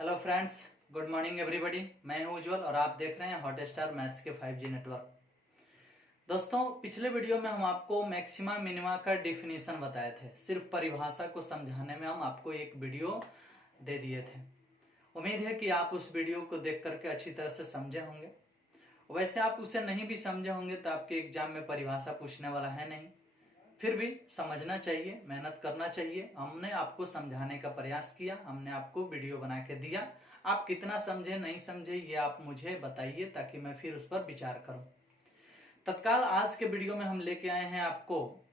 Hello friends, good morning everybody. मैं हूं उज्जवल और आप देख रहे हैं हॉटस्टार मैथ्स के 5G नेटवर्क। दोस्तों, पिछले वीडियो में हम आपको मैक्सिमा मिनिमा का डेफिनेशन बताए थे। सिर्फ परिभाषा को समझाने में हम आपको एक वीडियो दे दिए थे। उम्मीद है कि आप उस वीडियो को देख करके अच्छी तरह से समझे होंगे। वैसे आप उसे नहीं भी समझे होंगे तो आपके एग्जाम में परिभाषा पूछने वाला है नहीं, फिर भी समझना चाहिए, मेहनत करना चाहिए। हमने आपको समझाने का प्रयास किया, हमने आपको वीडियो बना के दिया। आप कितना समझे नहीं समझे ये आप मुझे बताइए ताकि मैं फिर उस पर विचार करूं। तत्काल आज के वीडियो में हम लेके आए हैं आपको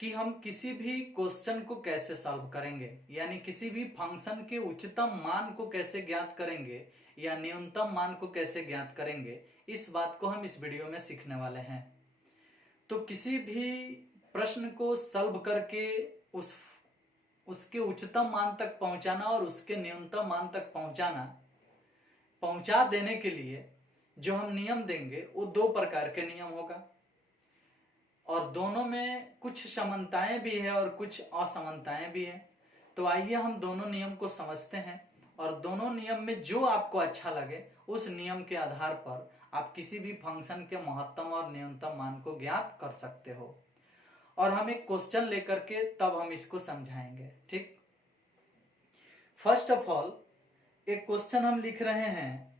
कि हम किसी भी क्वेश्चन को कैसे सॉल्व करेंगे, यानी किसी भी फंक्शन के उच्चतम मान को कैसे ज्ञात करेंगे या न्यूनतम मान को कैसे ज्ञात करेंगे। इस बात को हम इस वीडियो में सीखने वाले हैं। तो किसी भी प्रश्न को सॉल्व करके उसके उच्चतम मान तक पहुंचाना और उसके न्यूनतम मान तक पहुंचा देने के लिए जो हम नियम देंगे वो दो प्रकार के नियम होगा और दोनों में कुछ समानताएं भी है और कुछ असमानताएं भी है। तो आइए हम दोनों नियम को समझते हैं और दोनों नियम में जो आपको अच्छा लगे उस नियम के आधार पर आप किसी भी फंक्शन के महत्तम और न्यूनतम मान को ज्ञात कर सकते हो। और हम एक क्वेश्चन लेकर के तब हम इसको समझाएंगे। ठीक, फर्स्ट ऑफ ऑल एक क्वेश्चन हम लिख रहे हैं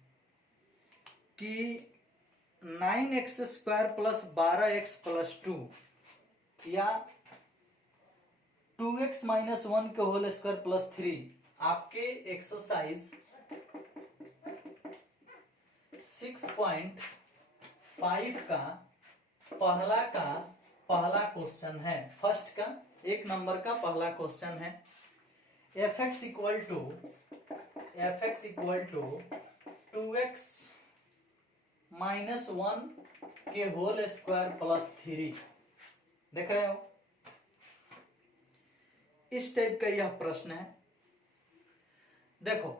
कि 9x² प्लस 12x प्लस 2 या 2x माइनस 1 के होल स्क्वायर प्लस 3 आपके एक्सरसाइज 6.5 का पहला क्वेश्चन है। फर्स्ट का 1 नंबर का पहला क्वेश्चन है। fx equal to 2x minus 1 के होल स्क्वायर प्लस 3। देख रहे हो, इस टाइप का यह प्रश्न है। देखो,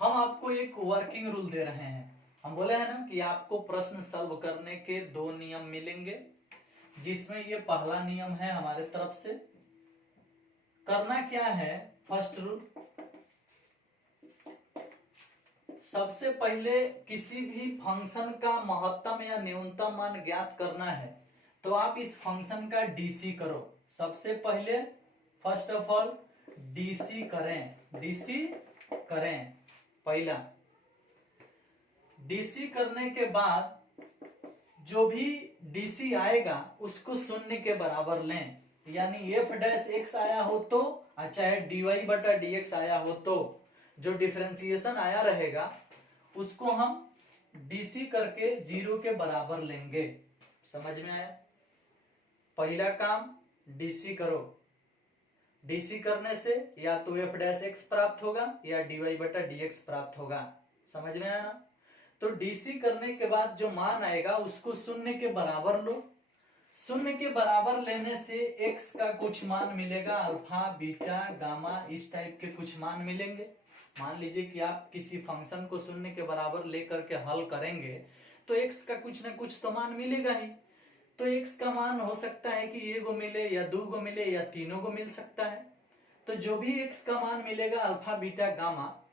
हम आपको एक वर्किंग रूल दे रहे हैं। हम बोले हैं ना कि आपको प्रश्न सॉल्व करने के दो नियम मिलेंगे, जिसमें ये पहला नियम है हमारे तरफ से। करना क्या है, फर्स्ट रूल, सबसे पहले किसी भी फंक्शन का महत्तम या न्यूनतम मान ज्ञात करना है तो आप इस फंक्शन का डीसी करो। सबसे पहले फर्स्ट ऑफ ऑल डीसी करें। पहला डीसी करने के बाद जो भी डीसी आएगा उसको शून्य के बराबर लें, यानी एफ डैश एक्स आया हो तो चाहे dy बटा dx आया हो तो जो डिफरेंशिएशन आया रहेगा उसको हम डीसी करके 0 के बराबर लेंगे। समझ में आया? पहला काम डीसी करो। डीसी करने से या तो एफ डैश एक्स प्राप्त होगा या dy बटा dx प्राप्त होगा। समझ में आया ना? तो डीसी करने के बाद जो मान आएगा उसको शून्य के बराबर लो। शून्य के बराबर लेने से x का कुछ मान मिलेगा, अल्फा बीटा गामा इस टाइप के कुछ मान मिलेंगे। मान लीजिए कि आप किसी फंक्शन को शून्य के बराबर लेकर के हल करेंगे तो x का कुछ ना कुछ तो मान मिलेगा ही। तो x का मान हो सकता है कि 1 मिले या 2 मिले या 3 मिल सकता है। तो जो भी x का मान मिलेगा अल्फा बीटा गामा,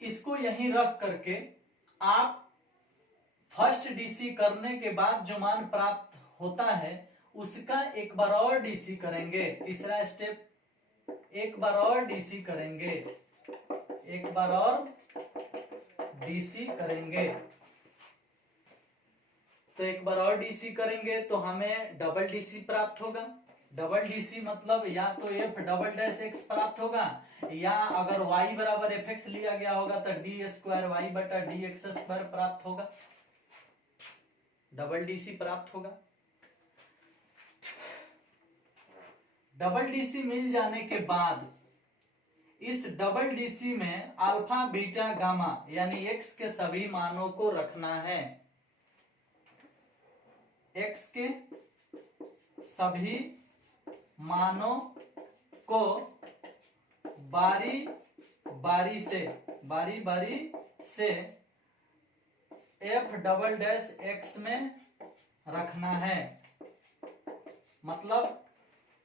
इसको यहीं रख करके आप फर्स्ट डीसी करने के बाद जो मान प्राप्त होता है उसका एक बार और डीसी करेंगे। तीसरा स्टेप, एक बार और डीसी करेंगे, एक बार और डीसी करेंगे। तो एक बार और डीसी करेंगे तो हमें डबल डीसी प्राप्त होगा। डबल डीसी मतलब या तो एफ डबल डैश एक्स प्राप्त होगा या अगर y बराबर एफ एक्स लिया गया होगा तो डी स्क्वायर वाई बटा डी एक्स स्क्वायर प्राप्त होगा। डबल डीसी प्राप्त होगा। डबल डीसी मिल जाने के बाद इस डबल डीसी में अल्फा बीटा गामा यानी एक्स के सभी मानों को रखना है। एक्स के सभी मानों को बारी बारी से एफ डबल डैश एक्स में रखना है, मतलब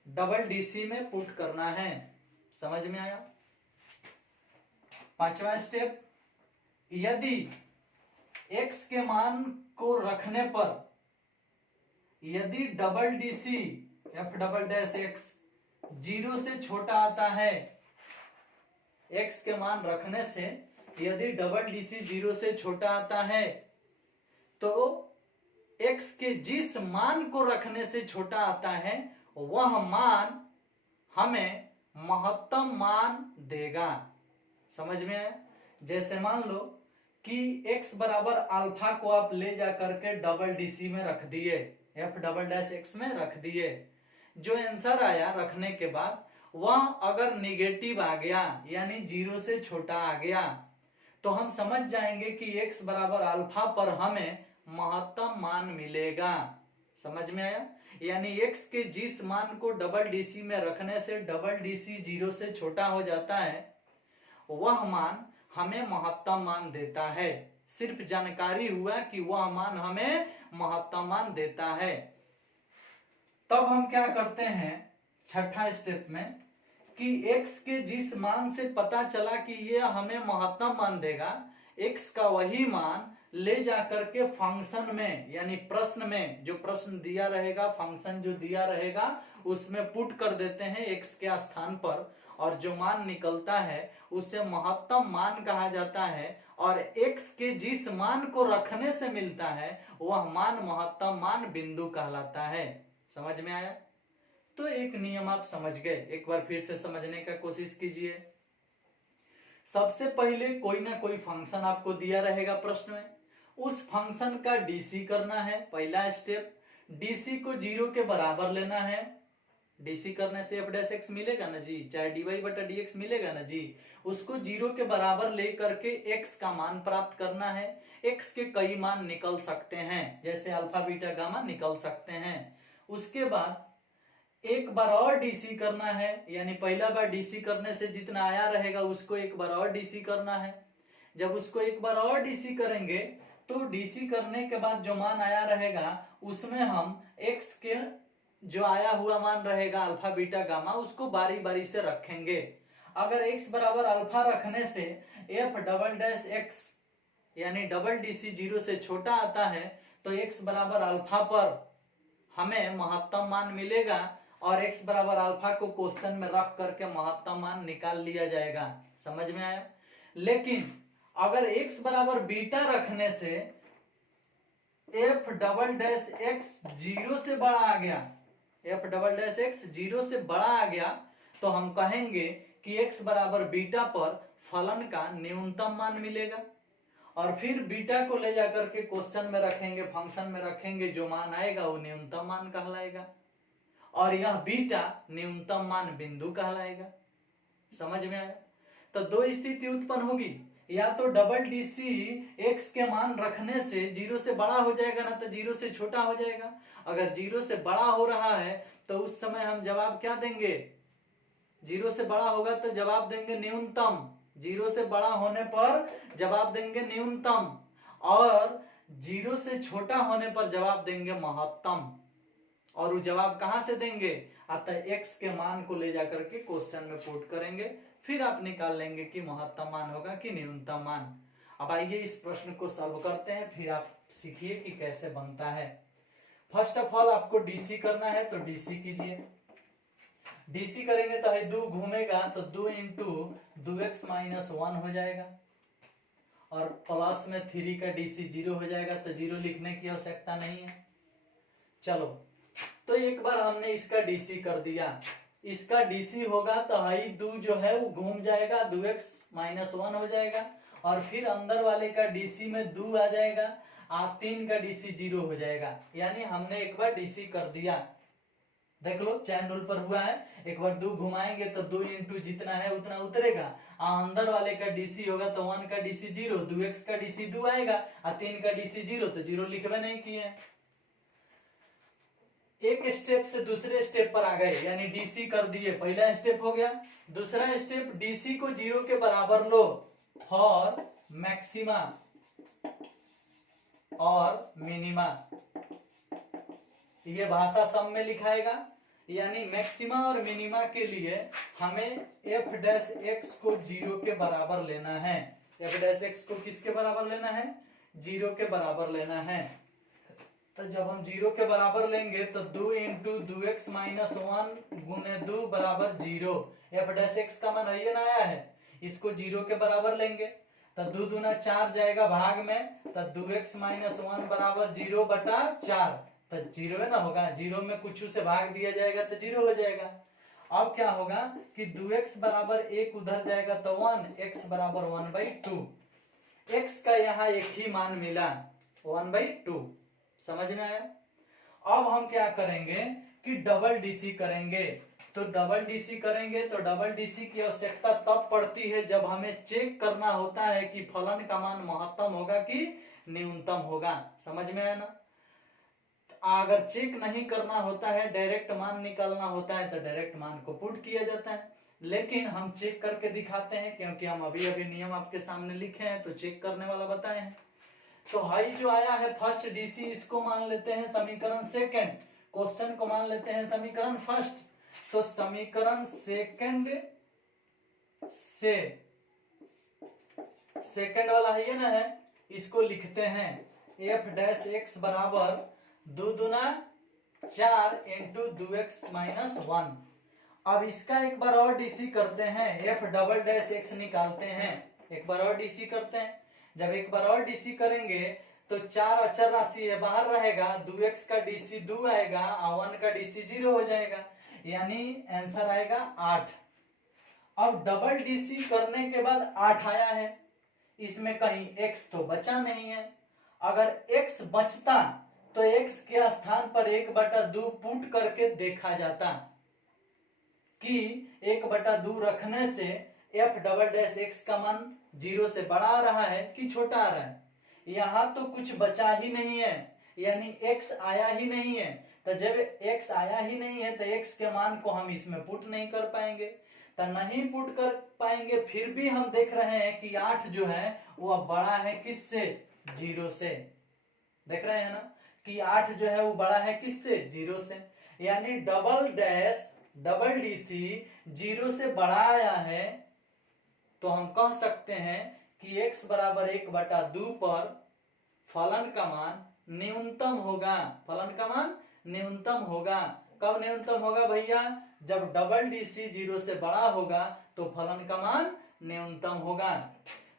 डबल डीसी में पुट करना है। समझ में आया। पांचवा स्टेप, यदि x के मान को रखने पर यदि double DC F double dash x 0 से छोटा आता है, x के मान रखने से यदि डबल डीसी 0 से छोटा आता है तो x के जिस मान को रखने से छोटा आता है वह मान हमें महत्तम मान देगा। समझ में आया। जैसे मान लो कि x बराबर अल्फा को आप ले जा करके डबल डीसी में रख दिए, एफ डबल डैश एक्स में रख दिए, जो आंसर आया रखने के बाद वह अगर निगेटिव आ गया यानी 0 से छोटा आ गया तो हम समझ जाएंगे कि x बराबर अल्फा पर हमें महत्तम मान मिलेगा। समझ में आया। यानी x के जिस मान को डबल डीसी में रखने से डबल डीसी 0 से छोटा हो जाता है वह मान हमें महत्तम मान देता है। सिर्फ जानकारी हुआ कि वह मान हमें महत्तम मान देता है। तब हम क्या करते हैं छठा स्टेप में कि x के जिस मान से पता चला कि यह हमें महत्तम मान देगा, x का वही मान ले जाकर के फंक्शन में यानी प्रश्न में जो प्रश्न दिया रहेगा, फंक्शन जो दिया रहेगा उसमें पुट कर देते हैं x के स्थान पर, और जो मान निकलता है उसे महत्तम मान कहा जाता है। और x के जिस मान को रखने से मिलता है वह मान महत्तम मान बिंदु कहलाता है। समझ में आया। तो एक नियम आप समझ गए, एक बार फिर से समझने का कोशिश कीजिए। सबसे पहले कोई ना कोई फंक्शन आपको दिया रहेगा प्रश्न में, उस फंक्शन का डीसी करना है। पहला स्टेप, डीसी को 0 के बराबर लेना है। डीसी करने से एफ डैश एक्स मिलेगा ना जी, चाहे डीवाई बटा डी एक्स मिलेगा ना जी। उसको 0 के बराबर लेकर के x का मान प्राप्त करना है। x के कई मान निकल सकते हैं, जैसे अल्फा बीटा गामा निकल सकते हैं। उसके बाद एक बार और डीसी करना है, यानी पहला बार डीसी करने से जितना आया रहेगा उसको एक बार और डीसी करना है। जब उसको एक बार और डीसी करेंगे तो डीसी करने के बाद जो मान आया रहेगा उसमें हम x के जो आया हुआ मान रहेगा अल्फा बीटा गामा उसको बारी बारी से रखेंगे। अगर x बराबर अल्फा रखने से एफ डबल डैश एक्स यानी डबल डीसी 0 से छोटा आता है तो x बराबर अल्फा पर हमें महत्तम मान मिलेगा और x बराबर अल्फा को क्वेश्चन में रख करके महत्तम मान निकाल लिया जाएगा। समझ में आया। लेकिन अगर x बराबर बीटा रखने से एफ डबल डैश एक्स 0 से बड़ा आ गया, एफ डबल डैश एक्स 0 से बड़ा आ गया तो हम कहेंगे कि x बराबर बीटा पर फलन का न्यूनतम मान मिलेगा। और फिर बीटा को ले जाकर के क्वेश्चन में रखेंगे, फंक्शन में रखेंगे, जो मान आएगा वो न्यूनतम मान कहलाएगा और यह बीटा न्यूनतम मान बिंदु कहलाएगा। समझ में आया। तो दो स्थिति उत्पन्न होगी, या तो डबल डीसी x के मान रखने से 0 से बड़ा हो जाएगा ना तो 0 से छोटा हो जाएगा। अगर 0 से बड़ा हो रहा है तो उस समय हम जवाब क्या देंगे, 0 से बड़ा होगा तो जवाब देंगे न्यूनतम, 0 से बड़ा होने पर जवाब देंगे न्यूनतम और 0 से छोटा होने पर जवाब देंगे महत्तम। और वो जवाब कहां से देंगे, अतः x के मान को ले जाकर के क्वेश्चन में पुट करेंगे, फिर आप निकाल लेंगे कि महत्तम मान होगा कि न्यूनतम मान। अब आइए इस प्रश्न को सॉल्व करते हैं, फिर आप सीखिए कि कैसे बनता है। फर्स्ट ऑफ ऑल आपको डीसी करना है तो डीसी कीजिए। डीसी करेंगे तो है 2 घूमेगा तो 2 इंटू 2x माइनस 1 हो जाएगा और प्लस में 3 का डीसी 0 हो जाएगा तो 0 लिखने की आवश्यकता नहीं है। चलो तो एक बार हमने इसका डीसी कर दिया, इसका डीसी होगा तो हाई 2 जो है वो घूम जाएगा, 2x माइनस 1 हो जाएगा और फिर अंदर वाले का डीसी में 2 आ जाएगा, 3 का डीसी 0 हो जाएगा। यानी हमने एक बार डीसी कर दिया। देख लो चैन रूल पर हुआ है, एक बार 2 घुमाएंगे तो 2 इंटू जितना है उतना उतरेगा, अंदर वाले का डीसी होगा तो 1 का डीसी 0, 2x का डीसी 2 आएगा और 3 का डीसी 0 तो 0 लिखवे नहीं किए। एक स्टेप से दूसरे स्टेप पर आ गए, यानी डीसी कर दिए, पहला स्टेप हो गया। दूसरा स्टेप, डीसी को 0 के बराबर लो फॉर मैक्सिमा और मिनिमा। ये भाषा सम में लिखाएगा, यानी मैक्सिमा और मिनिमा के लिए हमें एफ डैश एक्स को 0 के बराबर लेना है। एफ डैश एक्स को किसके बराबर लेना है? 0 के बराबर लेना है। तो जब हम 0 के बराबर लेंगे तो 2 इंटू 2x माइनस 1 गुने 2 बराबर 0। एफ डैश एक्स का मान ये ना आया है, इसको 0 के बराबर लेंगे तो 2 दूना 4 जाएगा भाग में, तो 2x माइनस 1 बराबर 0 बटा 4, तो 0 है ना होगा, 0 में कुछ से भाग दिया जाएगा तो 0 हो जाएगा। अब क्या होगा कि 2x बराबर 1 उधर जाएगा तो 1, x बराबर 1/2। x का यहाँ एक ही मान मिला 1/2। समझ में आया? अब हम क्या करेंगे कि डबल डीसी करेंगे। तो डबल डीसी करेंगे तो डबल डीसी की आवश्यकता तब पड़ती है जब हमें चेक करना होता है कि फलन का मान महत्तम होगा कि न्यूनतम होगा। समझ में आया ना? अगर चेक नहीं करना होता है, डायरेक्ट मान निकालना होता है, तो डायरेक्ट मान को पुट किया जाता है। लेकिन हम चेक करके दिखाते हैं क्योंकि हम अभी अभी नियम आपके सामने लिखे हैं तो चेक करने वाला बताए हैं। तो हाई जो आया है फर्स्ट डीसी, इसको मान लेते हैं समीकरण सेकंड, क्वेश्चन को मान लेते हैं समीकरण फर्स्ट। तो समीकरण सेकंड से सेकंड वाला है ये ना है, इसको लिखते हैं एफ डैश एक्स बराबर 2 दूना 4 इंटू 2x माइनस 1। अब इसका एक बार और डीसी करते हैं, एफ डबल डैश एक्स निकालते हैं, एक बार और डीसी करते हैं। जब एक बार और डीसी करेंगे तो 4 अचर राशि है बाहर रहेगा, 2x का डीसी 2 आएगा और 1 का डीसी 0 हो जाएगा, यानी आंसर आएगा 8। अब डबल डीसी करने के बाद 8 आया है, इसमें कहीं x तो बचा नहीं है। अगर x बचता तो x के स्थान पर 1/2 पुट करके देखा जाता कि 1/2 रखने से एफ डबल डैश एक्स का मान 0 से बड़ा आ रहा है कि छोटा आ रहा है। यहां तो कुछ बचा ही नहीं है, यानी x आया ही नहीं है। तो जब x आया ही नहीं है तो x के मान को हम इसमें पुट नहीं कर पाएंगे, तो नहीं पुट कर पाएंगे। फिर भी हम देख रहे हैं कि 8 जो है वो बड़ा है किससे? 0 से। देख रहे हैं ना कि 8 जो है वो बड़ा है किससे? 0 से। यानी डबल डीसी 0 से बड़ा आया है, तो हम कह सकते हैं कि x बराबर 1/2 पर फलन का मान न्यूनतम होगा। फलन का मान न्यूनतम होगा। कब न्यूनतम होगा भैया? जब डबल डीसी 0 से बड़ा होगा तो फलन का मान न्यूनतम होगा।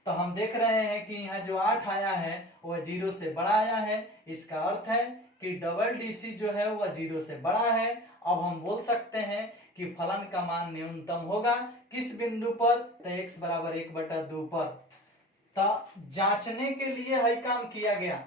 तो हम देख रहे हैं कि यहाँ जो 8 आया है वह 0 से बड़ा आया है, इसका अर्थ है कि डबल डीसी जो है वह 0 से बड़ा है। अब हम बोल सकते हैं कि फलन का मान न्यूनतम होगा किस बिंदु पर? तो x बराबर 1/2 पर। तो जांचने के लिए है काम किया गया,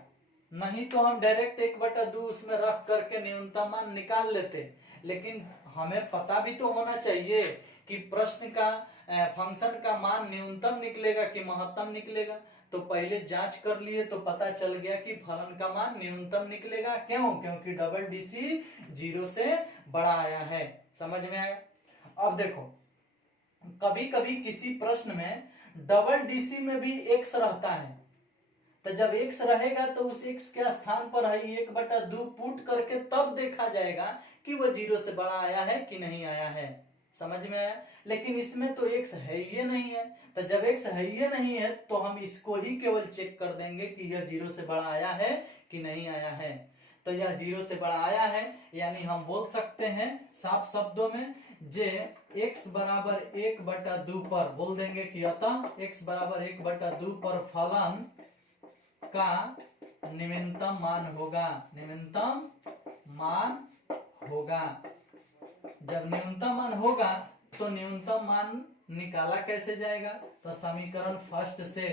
नहीं तो हम डायरेक्ट 1/2 उसमें रख करके न्यूनतम मान निकाल लेते। लेकिन हमें पता भी तो होना चाहिए कि प्रश्न का फंक्शन का मान न्यूनतम निकलेगा कि महत्तम निकलेगा। तो पहले जांच कर लिए तो पता चल गया कि फलन का मान न्यूनतम निकलेगा। क्यों? क्योंकि डबल डीसी 0 से बड़ा आया है। समझ में आया? अब देखो, कभी कभी किसी प्रश्न में डबल डीसी में भी x रहता है, तो जब x रहेगा तो उस x के स्थान पर है 1/2 पुट करके तब देखा जाएगा कि वह 0 से बड़ा आया है कि नहीं आया है। समझ में आया? लेकिन इसमें तो x है ही नहीं है, तो जब x है ही नहीं है तो हम इसको ही केवल चेक कर देंगे कि यह 0 से बड़ा आया है कि नहीं आया है। तो यह 0 से बड़ा आया है, यानी हम बोल सकते हैं साफ शब्दों में जे x बराबर 1/2 पर बोल देंगे कि अतः x बराबर 1/2 पर फलन का न्यूनतम मान होगा। न्यूनतम मान होगा। जब न्यूनतम मान होगा तो न्यूनतम मान निकाला कैसे जाएगा? तो समीकरण फर्स्ट से।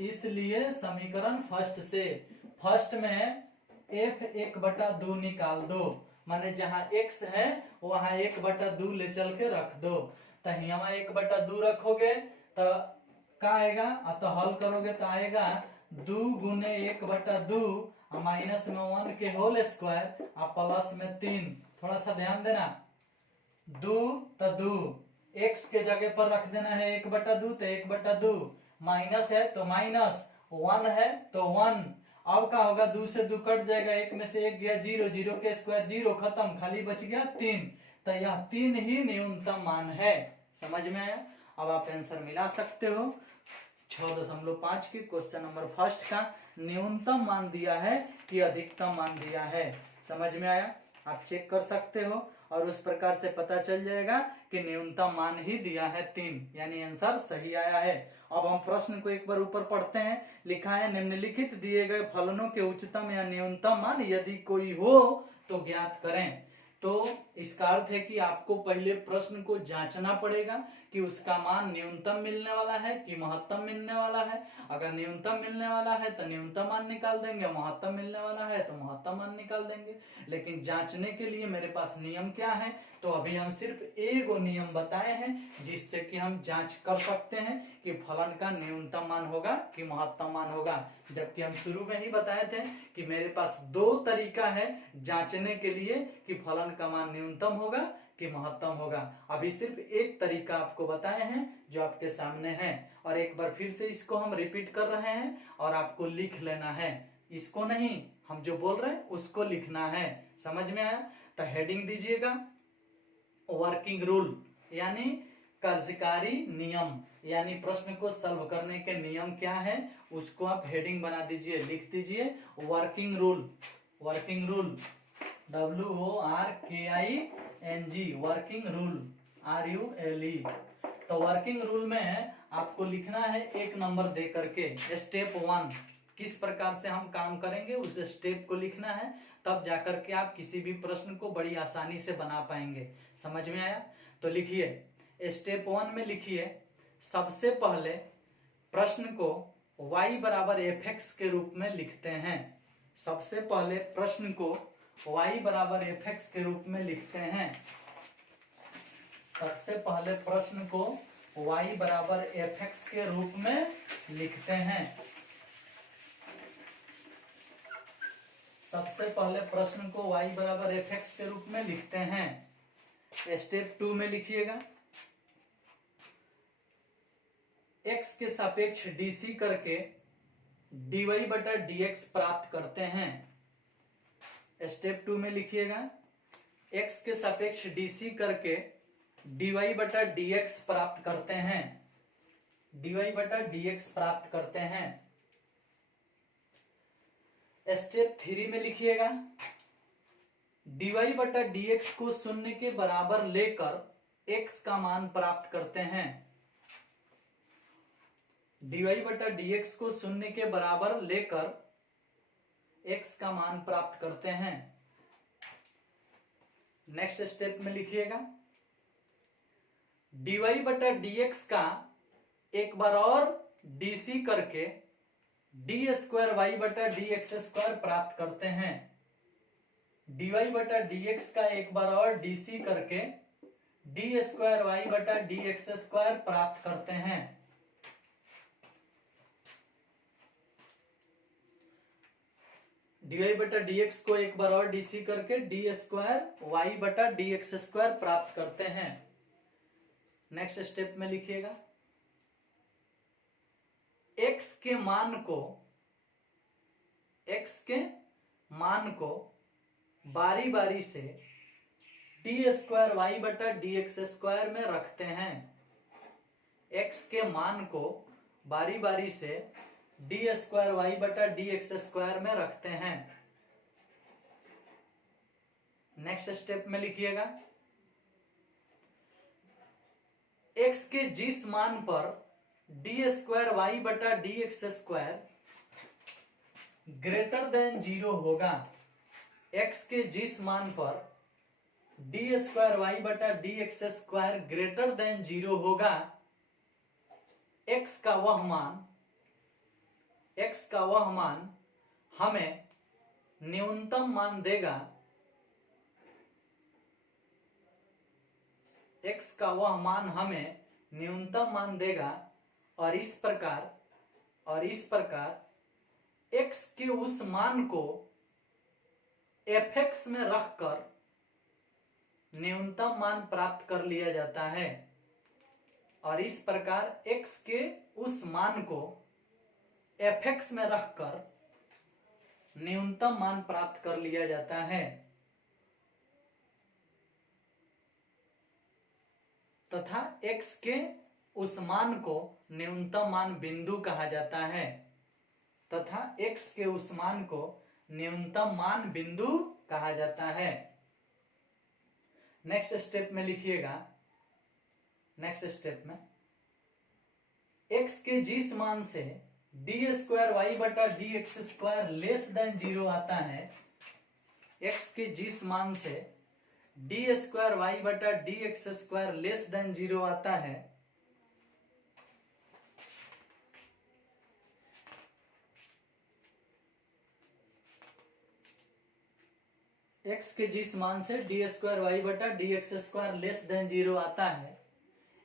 इसलिए समीकरण फर्स्ट से, फर्स्ट में f 1/2 निकाल दो, माने जहां x है वहां 1/2 ले चल के रख दो। तो यहाँ 1/2 रखोगे तो क्या आएगा? तो हल करोगे तो आएगा 2 गुने 1/2 माइनस में 1 के होल स्क्वायर और प्लस में 3। थोड़ा सा ध्यान देना, 2 तो 2 x के जगह पर रख देना है 1/2, तो 1/2 माइनस है तो माइनस, 1 है तो 1 अब क्या होगा, 2 से 2 कट जाएगा, 1 में से 1 गया 0, 0 के स्क्वायर 0, खत्म, खाली बच गया 3। तो यह 3 ही न्यूनतम मान है। समझ में आया? अब आप आंसर मिला सकते हो। 6.5 के क्वेश्चन नंबर फर्स्ट का न्यूनतम मान दिया है कि अधिकतम मान दिया है। समझ में आया? आप चेक कर सकते हो और उस प्रकार से पता चल जाएगा कि न्यूनतम मान ही दिया है 3, यानी आंसर सही आया है। अब हम प्रश्न को एक बार ऊपर पढ़ते हैं। लिखा है निम्नलिखित दिए गए फलनों के उच्चतम या न्यूनतम मान यदि कोई हो तो ज्ञात करें। तो इसका अर्थ है कि आपको पहले प्रश्न को जांचना पड़ेगा कि उसका मान न्यूनतम मिलने वाला है कि महत्तम मिलने वाला है। अगर न्यूनतम मिलने वाला है तो न्यूनतम मान निकाल देंगे, महत्तम मिलने वाला है तो महत्तम मान निकाल देंगे। लेकिन जांचने के लिए मेरे पास नियम क्या है, तो अभी हम सिर्फ एक नियम बताए हैं जिससे कि हम जांच कर सकते हैं कि फलन का न्यूनतम मान होगा कि महत्तम मान होगा। जबकि हम शुरू में ही बताए थे कि मेरे पास 2 तरीका है जांचने के लिए कि फलन का मान न्यूनतम होगा कि महत्तम होगा। अभी सिर्फ एक तरीका आपको बताए हैं जो आपके सामने है, और एक बार फिर से इसको हम रिपीट कर रहे हैं और आपको लिख लेना है। इसको नहीं, हम जो बोल रहे हैं उसको लिखना है। समझ में आया? तो हेडिंग दीजिएगा वर्किंग रूल, यानी कार्यकारी नियम, यानी प्रश्न को सॉल्व करने के नियम क्या है उसको आप हेडिंग बना दीजिए, लिख दीजिए working rule. Working rule WORKING, working rule RULE। तो वर्किंग रूल में आपको लिखना है 1 नंबर दे करके स्टेप 1 किस प्रकार से हम काम करेंगे उस स्टेप को लिखना है, तब जाकर के आप किसी भी प्रश्न को बड़ी आसानी से बना पाएंगे। समझ में आया? तो लिखिए स्टेप 1 में लिखिए, सबसे पहले प्रश्न को y बराबर fx के रूप में लिखते हैं। सबसे पहले प्रश्न को y बराबर fx के रूप में लिखते हैं। सबसे पहले प्रश्न को y बराबर fx के रूप में लिखते हैं। सबसे पहले प्रश्न को y बराबर fx के रूप में लिखते हैं। स्टेप 2 में लिखिएगा x के सापेक्ष dc करके dy बटा dx प्राप्त करते हैं। स्टेप 2 में लिखिएगा x के सापेक्ष dc करके dy बटा dx प्राप्त करते हैं। dy बटा dx प्राप्त करते हैं। स्टेप 3 में लिखिएगा dy बटा dx को 0 के बराबर लेकर x का मान प्राप्त करते हैं। dy बटा dx को 0 के बराबर लेकर x का मान प्राप्त करते हैं। नेक्स्ट स्टेप में लिखिएगा dy बटा dx का एक बार और dc करके d स्क्वायर y बटा dx स्क्वायर प्राप्त करते हैं। dy बटा dx का एक बार और dc करके d स्क्वायर y बटा dx स्क्वायर प्राप्त करते हैं। dy बटा dx को एक बार और dc करके d स्क्वायर y बटा dx स्क्वायर प्राप्त करते हैं। नेक्स्ट स्टेप में लिखिएगा x के मान को बारी बारी से d स्क्वायर y बटा dx स्क्वायर में रखते हैं। x के मान को बारी बारी से d स्क्वायर y बटा dx स्क्वायर में रखते हैं। नेक्स्ट स्टेप में लिखिएगा x के जिस मान पर d स्क्वायर y बटा dx स्क्वायर ग्रेटर देन 0 होगा, x के जिस मान पर d स्क्वायर y बटा dx स्क्वायर ग्रेटर देन 0 होगा, x का वह मान हमें न्यूनतम मान देगा। x का वह मान हमें न्यूनतम मान देगा और इस प्रकार x के उस मान को fx में रखकर न्यूनतम मान प्राप्त कर लिया जाता है। और इस प्रकार x के उस मान को fx में रखकर न्यूनतम मान प्राप्त कर लिया जाता है तथा x के उस मान को न्यूनतम मान बिंदु कहा जाता है तथा x के उस मान को न्यूनतम मान बिंदु कहा जाता है। नेक्स्ट स्टेप में लिखिएगा, नेक्स्ट स्टेप में x के जिस मान से डी स्क्वायर वाई बटा D x square less than 0 आता है, x के जिस मान से डी स्क्वायर वाई बटा D x square less than 0 आता है, x के जिस मान से डी स्क्वायर वाई बटा D x square less than 0 आता है,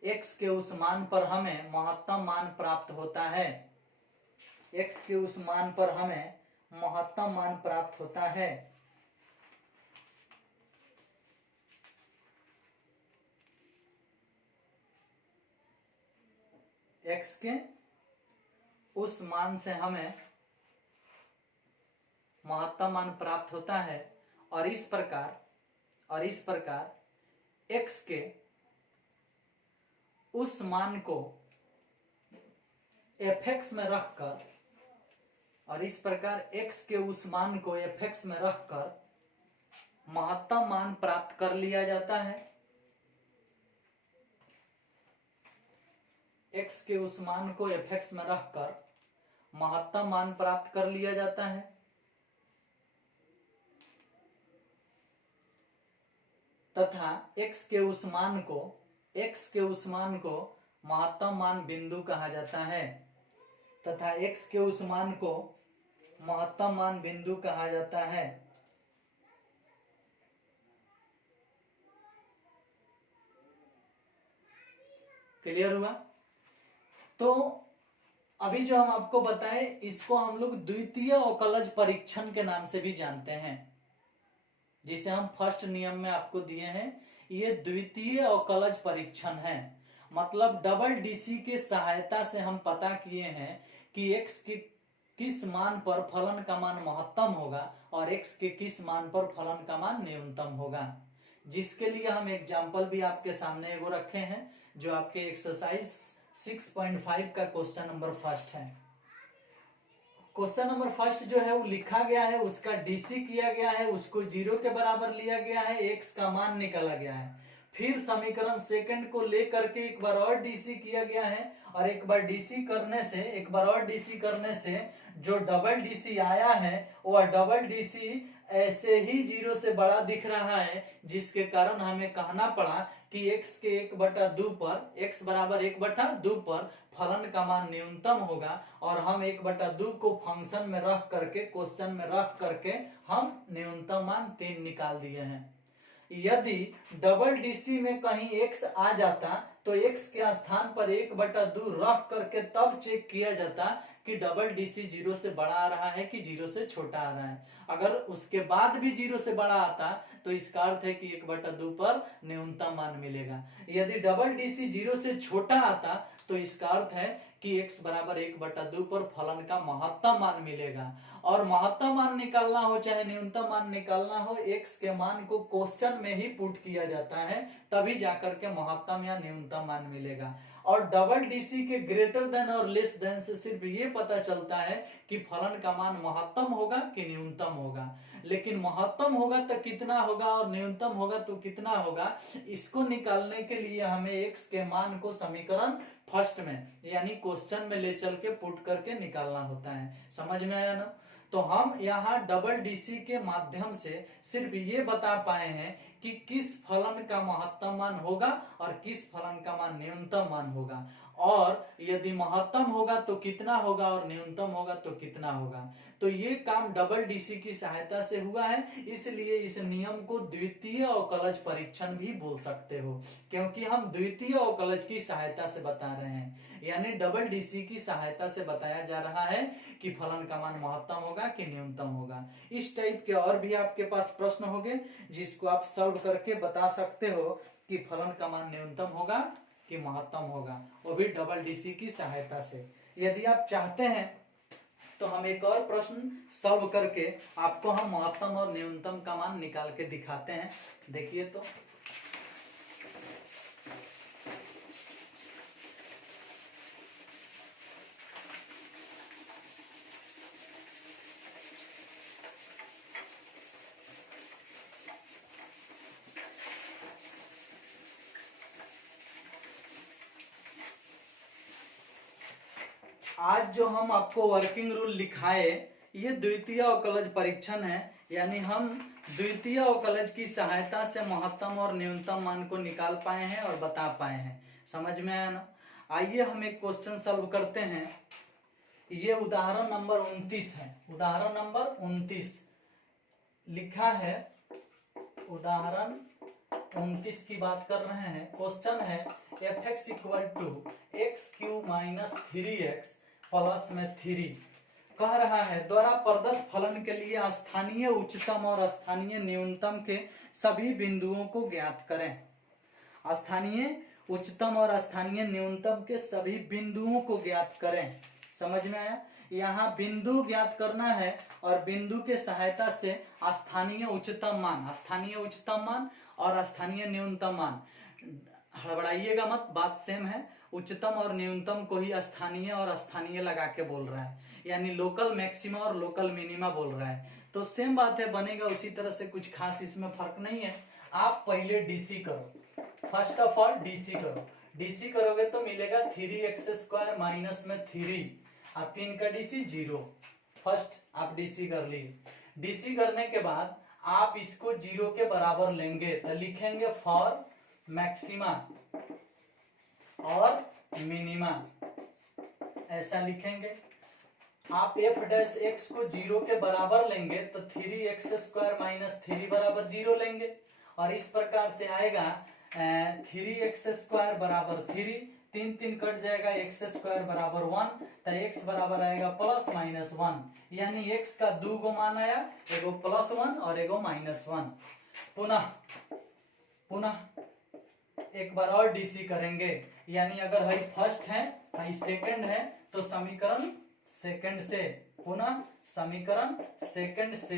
x के उस मान पर हमें महत्तम मान प्राप्त होता है, x के उस मान पर हमें महत्तम मान प्राप्त होता है। x के उस मान से हमें महत्तम मान प्राप्त होता है और इस प्रकार x के उस मान को fx में रखकर महत्तम मान प्राप्त कर लिया जाता है। x के उस मान को fx में रखकर महत्तम मान प्राप्त कर लिया जाता है तथा x के उस मान को महत्तम मान बिंदु कहा जाता है क्लियर हुआ? तो अभी जो हम आपको बताए इसको हम लोग द्वितीय अवकलज परीक्षण के नाम से भी जानते हैं, जिसे हम फर्स्ट नियम में आपको दिए हैं। ये द्वितीय अवकलज परीक्षण है, मतलब डबल डीसी के सहायता से हम पता किए हैं कि x के किस मान पर फलन का मान महत्तम होगा और x के किस मान पर फलन का मान न्यूनतम होगा, जिसके लिए हम एग्जाम्पल भी आपके सामने एगो रखे हैं जो आपके एक्सरसाइज 6.5 का क्वेश्चन नंबर फर्स्ट है। क्वेश्चन नंबर फर्स्ट जो है वो लिखा गया है, उसका डीसी किया गया है, उसको 0 के बराबर लिया गया है, x का मान निकाला गया है। फिर समीकरण सेकंड को लेकर के एक बार और डीसी किया गया है और एक बार और डीसी करने से जो डबल डीसी आया है वह डबल डीसी ऐसे ही 0 से बड़ा दिख रहा है, जिसके कारण हमें कहना पड़ा कि x के 1/2 पर x बराबर 1/2 पर फलन का मान न्यूनतम होगा और हम 1/2 को फंक्शन में रख करके क्वेश्चन में रख करके हम न्यूनतम मान 3 निकाल दिए हैं। यदि डबल डीसी में कहीं x आ जाता तो x के स्थान पर 1/2 रख करके तब चेक किया जाता कि डबल डीसी 0 से बड़ा आ रहा है कि 0 से छोटा आ रहा है। अगर उसके बाद भी 0 से बड़ा आता तो इसका अर्थ है कि 1/2 पर न्यूनतम मान मिलेगा। यदि डबल डीसी 0 से छोटा आता तो इसका अर्थ है कि x बराबर 1/2 पर फलन का महत्तम मान मिलेगा। और महत्तम मान निकालना हो चाहे न्यूनतम मान निकालना हो, x के मान को क्वेश्चन में ही पुट किया जाता है, तभी जाकर के महत्तम या न्यूनतम मान मिलेगा। और डबल डीसी के ग्रेटर देन और लेस देन से सिर्फ ये पता चलता है कि फलन का मान महत्तम होगा कि न्यूनतम होगा। लेकिन महत्तम होगा तो कितना होगा और न्यूनतम होगा तो कितना होगा, इसको निकालने के लिए हमें x के मान को समीकरण फर्स्ट में यानी क्वेश्चन में ले चल के पुट करके निकालना होता है। समझ में आया ना? तो हम यहाँ डबल डीसी के माध्यम से सिर्फ ये बता पाए हैं कि किस फलन का महत्तम मान होगा और किस फलन का मान न्यूनतम मान होगा, और यदि महत्तम होगा तो कितना होगा और न्यूनतम होगा तो कितना होगा। तो ये काम डबल डीसी की सहायता से हुआ है, इसलिए इस नियम को द्वितीय अवकलज परीक्षण भी बोल सकते हो, क्योंकि हम द्वितीय अवकलज की सहायता से बता रहे हैं, यानी डबल डीसी की सहायता से बताया जा रहा है कि फलन का मान महत्तम होगा कि न्यूनतम होगा। इस टाइप के और भी आपके पास प्रश्न होंगे जिसको आप सॉल्व करके बता सकते हो कि फलन का मान न्यूनतम होगा कि महत्तम होगा, वो भी डबल डीसी की सहायता से। यदि आप चाहते हैं तो हम एक और प्रश्न सॉल्व करके आपको हम महत्तम और न्यूनतम का मान निकाल के दिखाते हैं। देखिए तो आज जो हम आपको वर्किंग रूल लिखाए ये द्वितीय अवकलज परीक्षण है, यानी हम द्वितीय अवकलज की सहायता से महत्तम और न्यूनतम मान को निकाल पाए हैं और बता पाए हैं। समझ में आया ना? आइए हम एक क्वेश्चन सॉल्व करते हैं। ये उदाहरण नंबर 29 है। उदाहरण नंबर 29 लिखा है, उदाहरण 29 की बात कर रहे हैं। क्वेश्चन है f(x = x³ - 3x प्लस में 3 कह रहा है द्वारा प्रदत्त फलन के लिए स्थानीय उच्चतम और स्थानीय न्यूनतम के सभी बिंदुओं को ज्ञात करें। स्थानीय उच्चतम और स्थानीय न्यूनतम के सभी बिंदुओं को ज्ञात करें। समझ में आया? यहाँ बिंदु ज्ञात करना है और बिंदु के सहायता से स्थानीय उच्चतम मान और स्थानीय न्यूनतम मान, हड़बड़ाइएगा मत, बात सेम है। उच्चतम और न्यूनतम को ही स्थानीय और स्थानीय लगा के बोल रहा है, यानी लोकल मैक्सिमा और लोकल मिनिमा बोल रहा है। तो सेम बात है, बनेगा उसी तरह से, कुछ खास इसमें फर्क नहीं है। आप पहले डीसी करो, फर्स्ट ऑफ ऑल डीसी करो। डीसी करोगे तो मिलेगा 3x² माइनस में 3 और 3 का डीसी 0। फर्स्ट आप डीसी कर लिए। डीसी करने के बाद आप इसको 0 के बराबर लेंगे तो लिखेंगे फॉर मैक्सिमा और मिनिमा, ऐसा लिखेंगे। आप f' को 0 के बराबर लेंगे तो 3x² माइनस 3 बराबर 0 लेंगे और इस प्रकार से आएगा 3x² बराबर 3, 3 3 कट जाएगा, x² बराबर 1, तो x बराबर आएगा +-1, यानी x का 2 गो मान आया, एगो +1 और एगो -1। पुनः एक बार और डीसी करेंगे, यानी अगर हई फर्स्ट है हई सेकंड है तो समीकरण सेकंड से, पुनः समीकरण सेकंड से,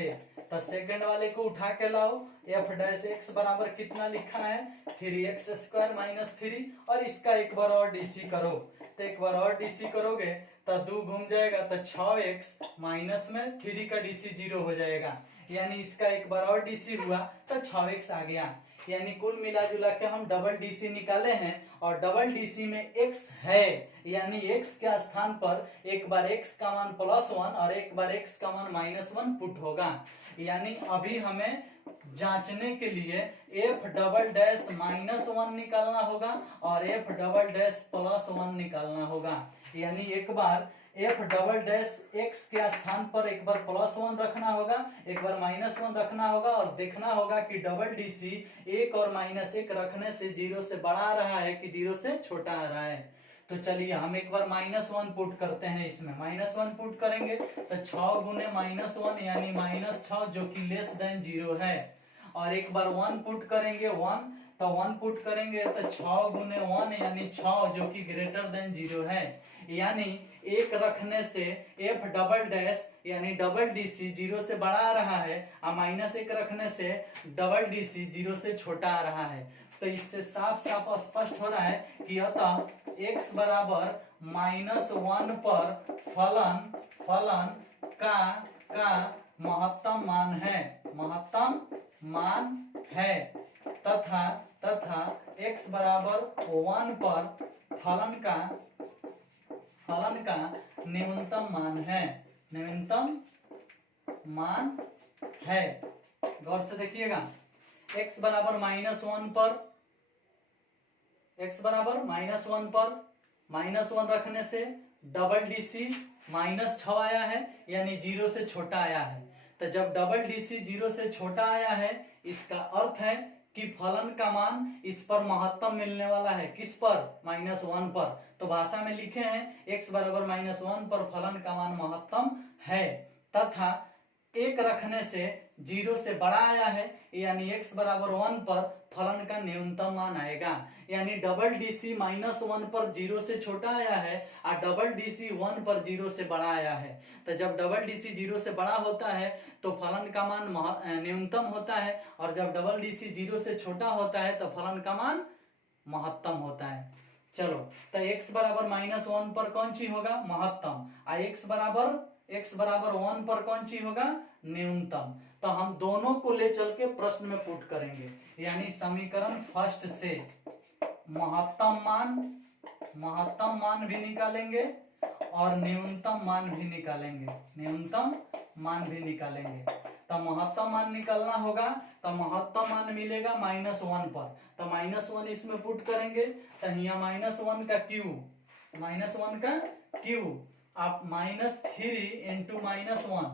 तो सेकंड वाले को उठा के लाओ। f' बराबर कितना लिखा है 3x² माइनस 3 और इसका एक बार और डीसी करो। तो एक बार और डीसी करोगे तो 2 घूम जाएगा तो 6x माइनस में 3 का डीसी 0 हो जाएगा, यानी इसका एक बार और डीसी हुआ तो 6x आ गया। यानी कुल मिला जुला के हम डबल डीसी निकाले हैं और डबल डीसी में x है, यानी x के स्थान पर एक बार x का मान +1 और एक बार x का मान -1 पुट होगा। यानी अभी हमें जांचने के लिए f" -1 निकालना होगा और f" +1 निकालना होगा। यानी एक बार f" के स्थान पर एक बार +1 रखना होगा, एक बार -1 रखना होगा और देखना होगा कि डबल डीसी 1 और -1 रखने से 0 से बड़ा आ रहा है कि 0 से छोटा आ रहा है। तो चलिए हम एक बार -1 पुट करते हैं। इसमें -1 पुट करेंगे तो 6 गुने -1 यानी -6 जो कि <0 है, और एक बार 1 पुट करेंगे 1, तो 1 पुट करेंगे तो 6 गुने 1 यानी 6 जो कि <0 है। यानी 1 रखने से f" यानी डबल डीसी 0 से बड़ा आ रहा है और -1 रखने से डबल डीसी 0 से छोटा आ रहा है। तो इससे साफ साफ स्पष्ट हो रहा है कि अतः x बराबर -1 पर फलन का महत्तम मान है तथा x बराबर 1 पर फलन का न्यूनतम मान है। गौर से देखिएगा, x बराबर -1 पर -1 रखने से डबल डीसी -6 आया है, यानी 0 से छोटा आया है। तो जब डबल डीसी 0 से छोटा आया है, इसका अर्थ है कि फलन का मान इस पर महत्तम मिलने वाला है। किस पर? -1 पर। तो भाषा में लिखे हैं x बराबर -1 पर फलन का मान महत्तम है तथा 1 रखने से 0 से बड़ा आया है, यानी x बराबर 1 पर फलन का न्यूनतम मान आएगा। यानी डबल डीसी -1 पर 0 से छोटा आया है और डबल डीसी 1 पर 0 से बड़ा आया है। तो जब डबल डीसी 0 से बड़ा होता है तो फलन का मान न्यूनतम होता है, और जब डबल डीसी 0 से छोटा होता है तो फलन का मान महत्तम होता है। चलो, तो x बराबर -1 पर कौन सी होगा? महत्तम। और x बराबर 1 पर कौन सी होगा? न्यूनतम। तो हम दोनों को ले चल के प्रश्न में पुट करेंगे, यानी समीकरण फर्स्ट से महत्तम मान भी निकालेंगे और न्यूनतम मान भी निकालेंगे। तो महत्तम मान निकालना होगा, तो महत्तम मान मिलेगा -1 पर, तो -1 इसमें पुट करेंगे। तो यहाँ -1 का क्यू आप -3 इंटू -1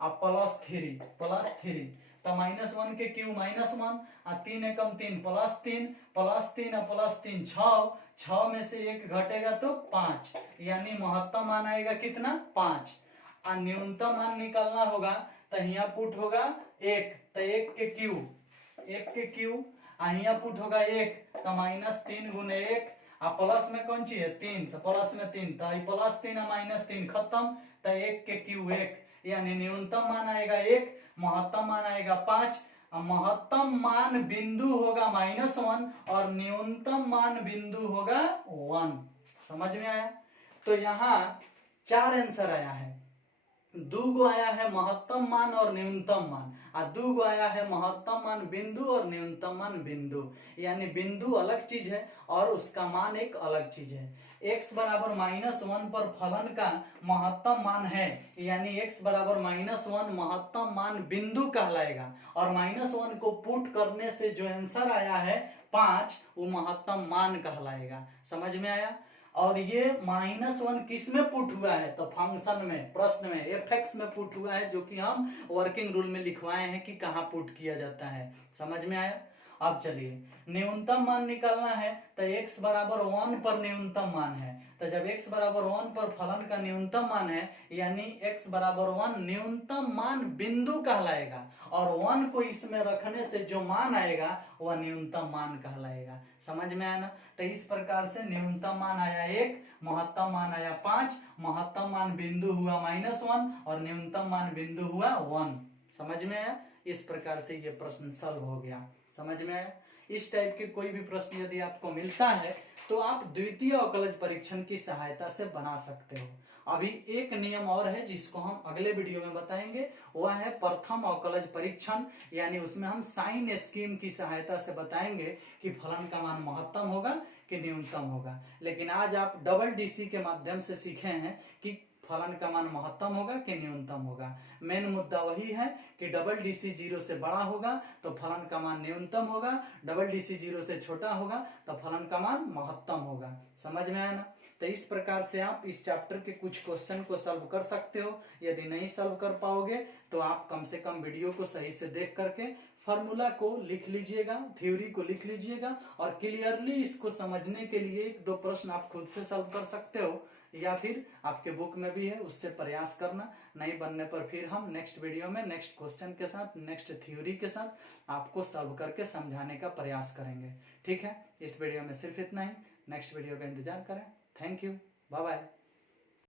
आप +3 तो -1 के क्यू -1 और 3 एकम 3 +3 और +3 6 में से 1 घटेगा तो 5, यानी महत्तम मान आएगा कितना? 5। और न्यूनतम मान निकालना होगा, तो यहाँ पुट होगा 1, तो 1 के क्यू यहाँ पुट होगा 1, तो -3 गुने 1 और प्लस में कौन सी है? 3, तो प्लस में 3, तो +3 और -3 खत्म, तो 1 के क्यू 1, यानी न्यूनतम मान आएगा 1, महत्तम मान आएगा 5। महत्तम मान बिंदु होगा -1 और न्यूनतम मान बिंदु होगा 1। समझ में आया? तो यहाँ 4 आंसर आया है। 2 आया है महत्तम मान और न्यूनतम मान, और 2 आया है महत्तम मान बिंदु और न्यूनतम मान बिंदु। यानी बिंदु अलग चीज है और उसका मान एक अलग चीज है। x बराबर -1 पर फलन का महत्तम मान है, यानी x बराबर -1 महत्तम मान बिंदु कहलाएगा, और -1 को पुट करने से जो आंसर आया है 5 वो महत्तम मान कहलाएगा। समझ में आया? और ये -1 किस में पुट हुआ है? तो फंक्शन में, प्रश्न में f(x) में पुट हुआ है, जो कि हम वर्किंग रूल में लिखवाए हैं कि कहाँ पुट किया जाता है। समझ में आया? अब चलिए, न्यूनतम मान निकालना है, तो x बराबर 1 पर न्यूनतम मान है। तो जब x बराबर 1 पर फलन का न्यूनतम मान है, यानी x बराबर 1 न्यूनतम मान बिंदु कहलाएगा, और 1 को इसमें रखने से जो मान आएगा वह न्यूनतम मान कहलाएगा। समझ में आया ना? तो इस प्रकार से न्यूनतम मान आया 1, महत्तम मान आया 5, महत्तम मान बिंदु हुआ -1 और न्यूनतम मान बिंदु हुआ 1। समझ में आया? इस प्रकार से ये प्रश्न सॉल्व हो गया। समझ में आया? इस टाइप के कोई भी प्रश्न यदि आपको मिलता है तो आप द्वितीय अवकलज परीक्षण की सहायता से बना सकते हो। अभी एक नियम और है जिसको हम अगले वीडियो में बताएंगे, वह है प्रथम अवकलज परीक्षण, यानी उसमें हम साइन स्कीम की सहायता से बताएंगे कि फलन का मान महत्तम होगा कि न्यूनतम होगा। लेकिन आज आप डबल डीसी के माध्यम से सीखे हैं कि फलन का मान महत्तम होगा कि न्यूनतम होगा। मेन मुद्दा वही है कि डबल डीसी 0 से बड़ा होगा तो फलन का मान न्यूनतम होगा, डबल डीसी 0 से छोटा होगा तो फलन का मान महत्तम होगा। समझ में आया ना? तो इस प्रकार से आप इस चैप्टर के कुछ क्वेश्चन को सॉल्व कर सकते हो। यदि नहीं सॉल्व कर पाओगे तो आप कम से कम वीडियो को सही से देख करके फॉर्मूला को लिख लीजिएगा, थ्योरी को लिख लीजिएगा, और क्लियरली इसको समझने के लिए 1-2 प्रश्न आप खुद से सॉल्व कर सकते हो, या फिर आपके बुक में भी है, उससे प्रयास करना। नहीं बनने पर फिर हम नेक्स्ट वीडियो में नेक्स्ट क्वेश्चन के साथ, नेक्स्ट थ्योरी के साथ आपको सॉल्व करके समझाने का प्रयास करेंगे। ठीक है? इस वीडियो में सिर्फ इतना ही। नेक्स्ट वीडियो का इंतजार करें। Thank you, bye bye.